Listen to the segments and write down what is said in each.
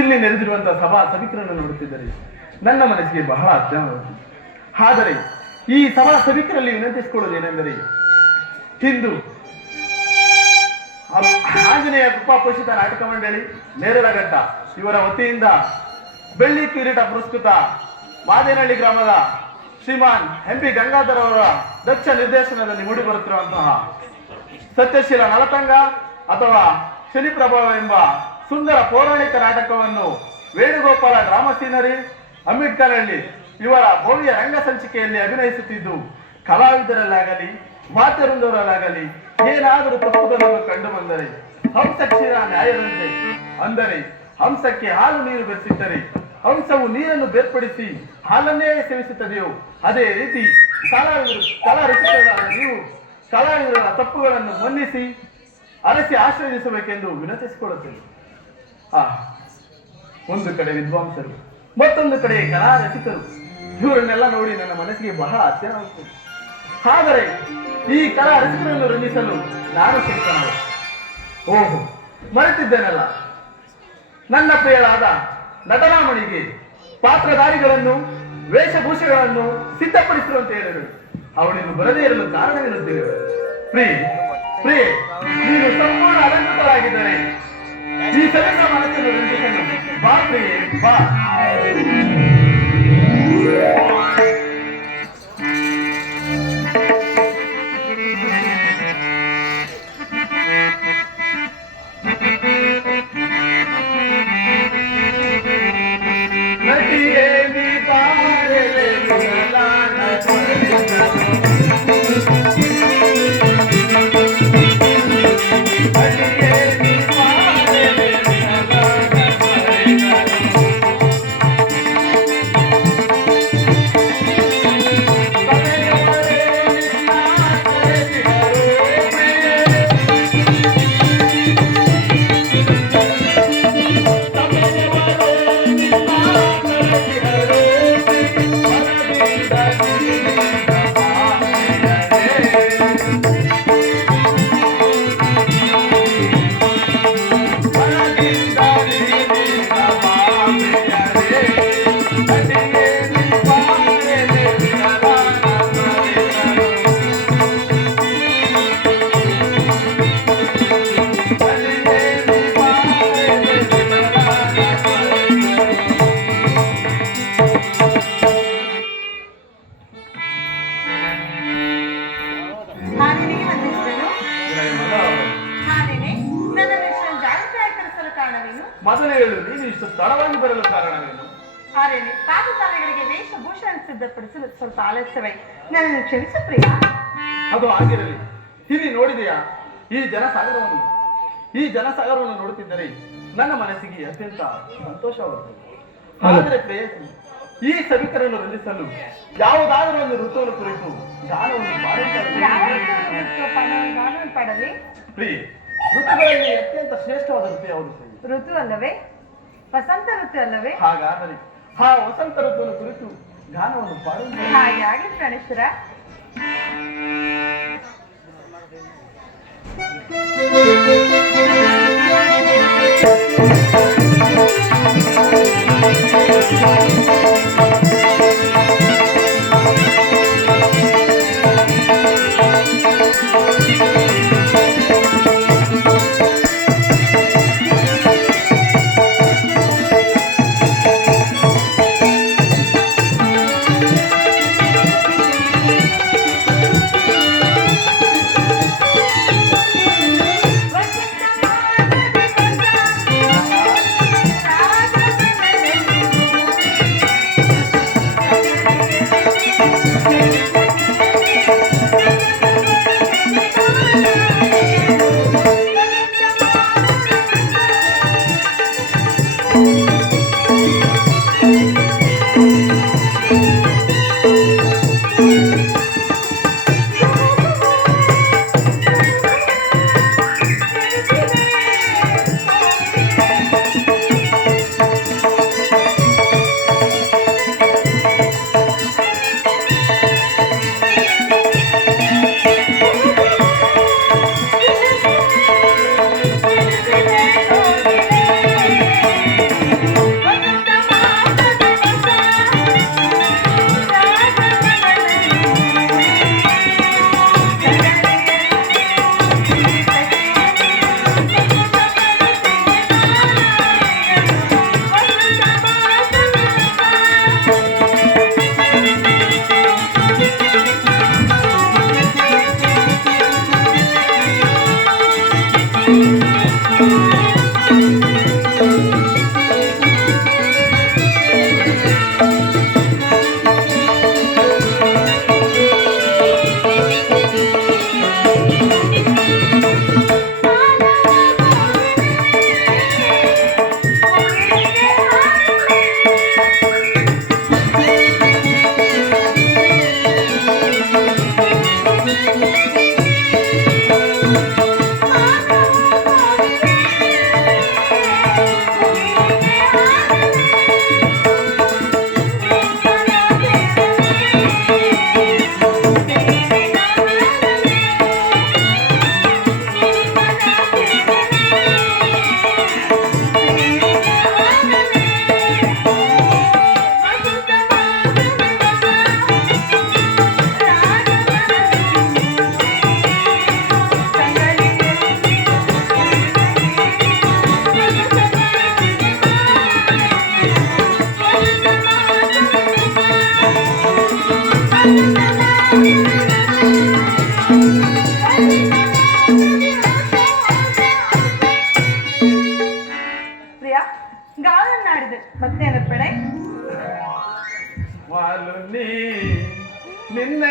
ಇಲ್ಲಿ ನೆರೆದಿರುವಂತಹ ಸಭಾ ಸಭಿಕರನ್ನು ನೋಡುತ್ತಿದ್ದರೆ ನನ್ನ ಮನಸ್ಸಿಗೆ ಬಹಳ ಅಜ್ಞಾನವಾಗಿದೆ. ಆದರೆ ಈ ಸಭಾ ಸಭಿಕರಲ್ಲಿ ವಿನಂತಿಸಿಕೊಳ್ಳುವುದೇನೆಂದರೆ, ಇಂದು ಆಂಜನೇಯ ಕೃಪಾ ಪೋಷಿತ ನಾಟಕ ಮಂಡಳಿ ನೇರಲಘಟ್ಟ ಇವರ ವತಿಯಿಂದ ಬೆಳ್ಳಿ ಕಿರೀಟ ಪುರಸ್ಕೃತ ಮಾದೇನಹಳ್ಳಿ ಗ್ರಾಮದ ಶ್ರೀಮಾನ್ MP ಗಂಗಾಧರ್ ಅವರ ದಕ್ಷ ನಿರ್ದೇಶನದಲ್ಲಿ ಮೂಡಿಬರುತ್ತಿರುವಂತಹ ಸತ್ಯಶೀಲ ನಲತಂಗ ಅಥವಾ ಶನಿಪ್ರಭಾವ ಎಂಬ ಸುಂದರ ಪೌರಾಣಿಕ ನಾಟಕವನ್ನು ವೇಣುಗೋಪಾಲ ಡ್ರಾಮಾ ಸೀನರಿ ಅಂಬೇಡ್ಕರ್ಹಳ್ಳಿ ಇವರ ಭವ್ಯ ರಂಗ ಸಂಚಿಕೆಯಲ್ಲಿ ಅಭಿನಯಿಸುತ್ತಿದ್ದು, ಕಲಾವಿದರಲ್ಲಾಗಲಿ ವಾದ್ಯವೃಂದವರಲ್ಲಾಗಲಿ ಏನಾದರೂ ತಪ್ಪುದನ್ನು ಕಂಡು ಬಂದರೆ ಹಂಸ ಕ್ಷೀರ ನ್ಯಾಯದಂತೆ, ಅಂದರೆ ಹಂಸಕ್ಕೆ ಹಾಲು ನೀರು ಬೆರೆಸಿಟ್ಟರೆ ಹಂಸವು ನೀರನ್ನು ಬೇರ್ಪಡಿಸಿ ಹಾಲನ್ನೇ ಸೇವಿಸುತ್ತದೆಯೋ ಅದೇ ರೀತಿ ನೀವು ಕಲಾವಿದರ ತಪ್ಪುಗಳನ್ನು ಮನ್ನಿಸಿ ಅರಸಿ ಆಶ್ರಯಿಸಬೇಕೆಂದು ವಿನಂತಿಸಿಕೊಳ್ಳುತ್ತೇನೆ. ಒಂದು ಕಡೆ ವಿದ್ವಾಂಸರು, ಮತ್ತೊಂದು ಕಡೆ ಕಲಾ ರಸಿಕರು, ಇವರನ್ನೆಲ್ಲ ನೋಡಿ ನನ್ನ ಮನಸ್ಸಿಗೆ ಬಹಳ ಅತ್ಯನವಾಗುತ್ತದೆ. ಆದರೆ ಈ ಕಲಾ ರಸಿಕರನ್ನು ರಂಜಿಸಲು ನಾನು ಸಿಕ್ತನಲ್ಲ. ಓಹೋ, ಮರೆತಿದ್ದೇನಲ್ಲ, ನನ್ನ ಪ್ರಿಯಳಾದ ನಟನಾಮಣಿಗೆ ಪಾತ್ರಧಾರಿಗಳನ್ನು ವೇಷಭೂಷೆಗಳನ್ನು ಸಿದ್ಧಪಡಿಸಿರುವಂತ ಹೇಳಿದರು. ಅವಳಿಗೆ ಬರದೇ ಇರಲು ಕಾರಣವಿರುತ್ತೇವೆ. ಪ್ರಿಯೆ, ನೀನು ಸಂಪೂರ್ಣ ಅಲಂಕೃತರಾಗಿದ್ದರೆ ಈ ಸಲಕ ಮನಸ್ಸನ್ನು ರಂಜಿಸಲು ಬಾ ಪ್ರಿಯೆ, ಬಾ. ಮೊದಲೇ ಹೇಳು, ನೀನು ಇಷ್ಟು ತಡವಾಗಿ ಬರಲು ಕಾರಣವೇನು? ಪಾದಚಾರಿಗಳಿಗೆ ವೇಷಭೂಷಣ ಸಿದ್ಧಪಡಿಸಲು ಸ್ವಲ್ಪ ಆಲಸ್ಯವಾಯಿತು, ನನ್ನನ್ನು ಕ್ಷಮಿಸು ಪ್ರಿಯ. ಅದು ಆಗಿರಲಿ. ಇಲ್ಲಿ ನೋಡಿದೆಯಾ ಈ ಜನಸಾಗರವನ್ನು ನೋಡುತ್ತಿದ್ದರೆ ನನ್ನ ಮನಸ್ಸಿಗೆ ಅತ್ಯಂತ ಸಂತೋಷವಾಗುತ್ತದೆ. ಆದರೆ ಪ್ರೇಯಸಿ, ಈ ಸಭಿಕರನ್ನು ರಂಜಿಸಲು ಯಾವುದಾದರೂ ಒಂದು ಋತುವನ್ನು ಕುರಿತು ಗಾನವನ್ನು ಪಾಡಲಿ. ಪ್ರಿಯೆ, ಋತುಗಳಲ್ಲಿ ಅತ್ಯಂತ ಶ್ರೇಷ್ಠವಾದ ಋತು ಯಾವುದು? ಋತು ಅಲ್ಲವೇ? ವಸಂತ ಋತು ಅಲ್ಲವೇ? ಹಾಗಾದರೆ ಆ ವಸಂತ ಋತುವನ್ನು ಕುರಿತು ಗಾನವನ್ನು ಪಾಡುವುದು. ಹಾಗೆ ಆಗಲಿ ಪ್ರಾಣೇಶ್ವರ.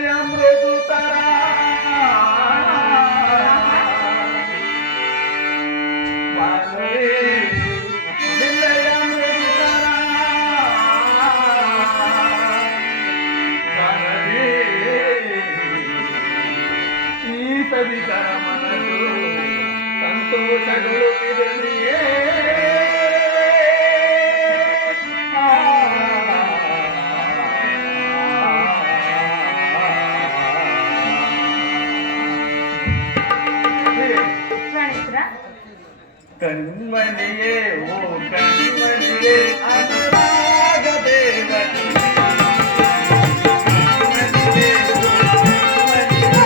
ನಿನ್ನಯ ಮೃದುತರ ಮಾನವೇ ನಿನ್ನಯ ಮೃದುತರ ಗಾನವೇ ಈ ಸಭಿಕರ ಮನಸ್ಸು ಸಂತೋಷಗೊಳ್ಳುತ್ತಿದೆಯೇ ಪ್ರಾಣೇಶ್ವರ ಕಣ್ಮಣಿಯೇ ಓ ಕಣ್ಮಣಿಯೇ ಅನುರಾಗ ದೇವತೆ ಕಣ್ಮಣಿಯೇ ಓ ಕಣ್ಮಣಿಯೇ